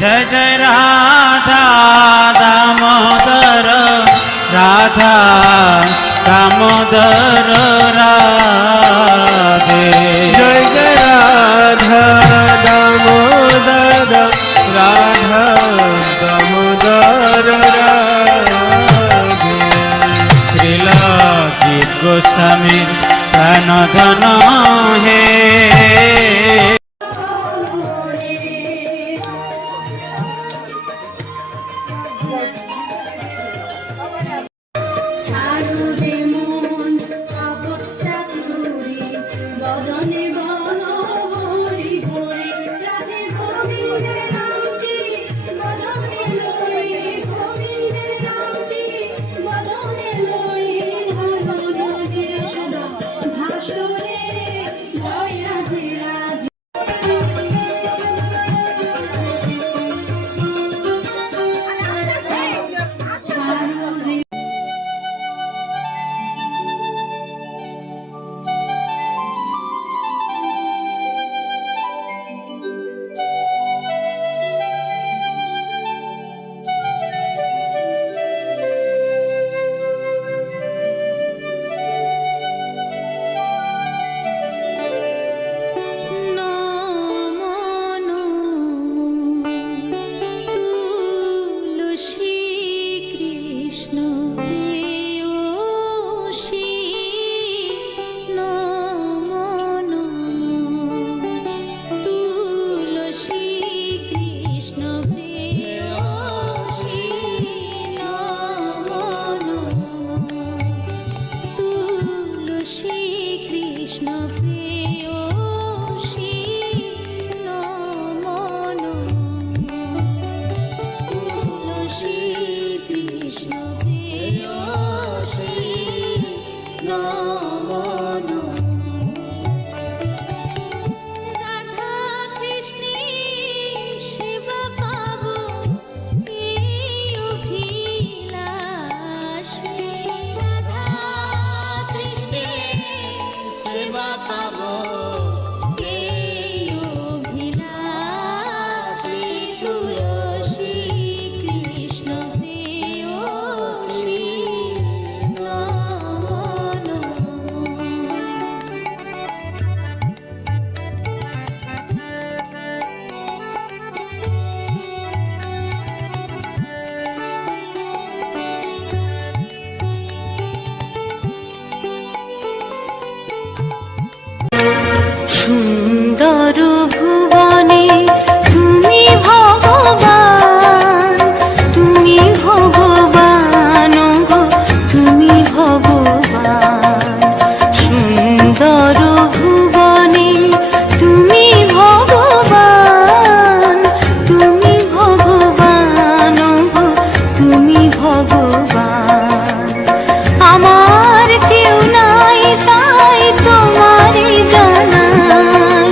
जय जय राधा दामोदर राधा दामोदर राधे। जय जय राधा दामोदर राधा दामोदर राधे। श्रील जीव गोस्वामी प्राण धन हे। সুন্দর ভুবনে তুমি ভগবান, তুমি ভগবান, তুমি ভগবান। সুন্দর ভুবনে তুমি ভগবান, তুমি ভগবান, তুমি ভগবান। আমার কেউ নাই তাই তোমারই জানাই,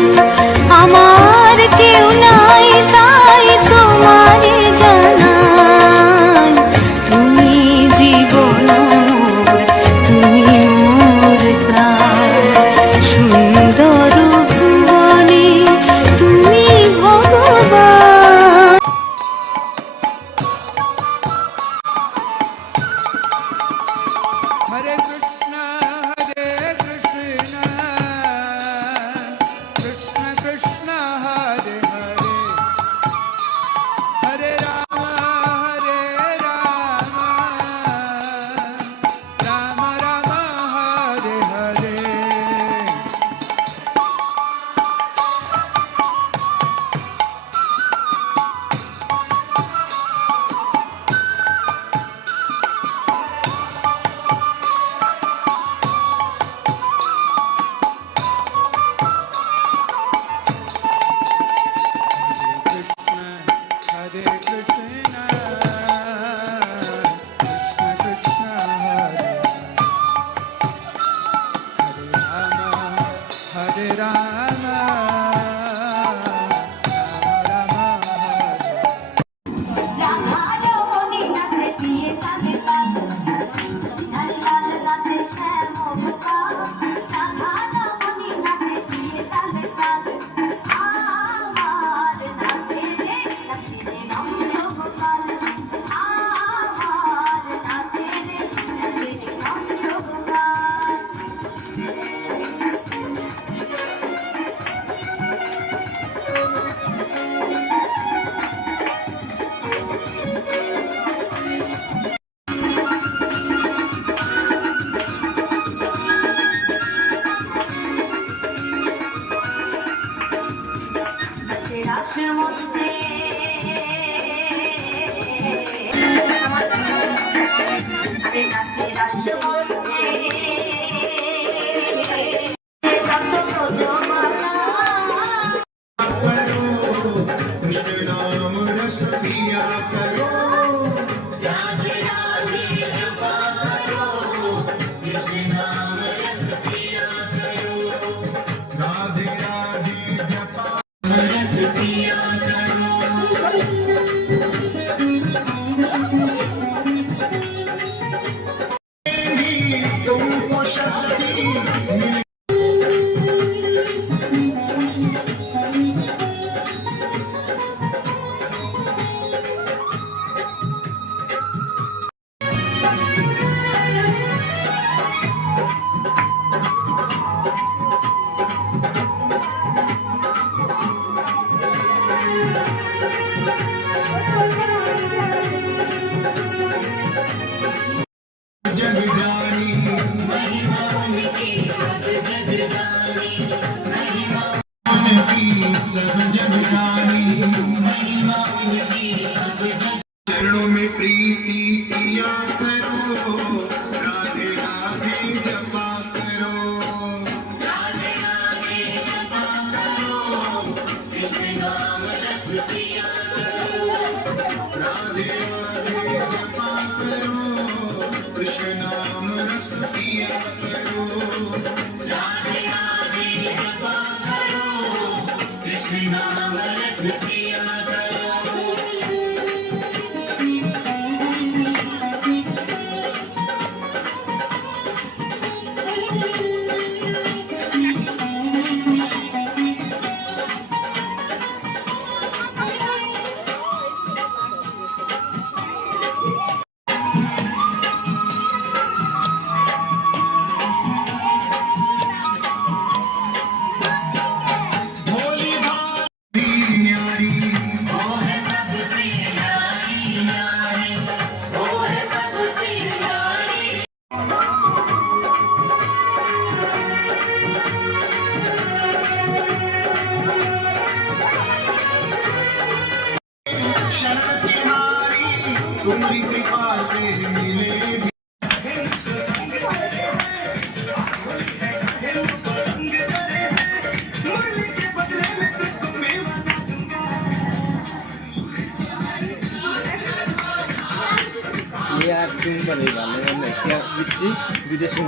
रस पिया करो राधे राधे जपा करो कृष्ण नाम रस पिया करो राधे राधे जपा रस पिया करो तुमको शक्ति जग जानी महिमा उनकी सब जग जानी महिमा उनकी सब जग जानी महिमा उनकी सब जग चरणों में प्रीति किया करो राधे राधे जपा करो राधे राधे जपा करो कृष्ण नाम रस पिया करो राधे राधे जपा करो कृष्ण नाम रस पिया करो राधे राधे जपा करो कृष्ण नाम रस पिया करो भोली भाली न्यारी वो है सबसे न्यारी न्यारी वो है सबसे न्यारी शरण तुम्हारी तुम्हारी कृपा से मिले ये एक्टिंग बनेगा मैं क्या विदेशी विदेशी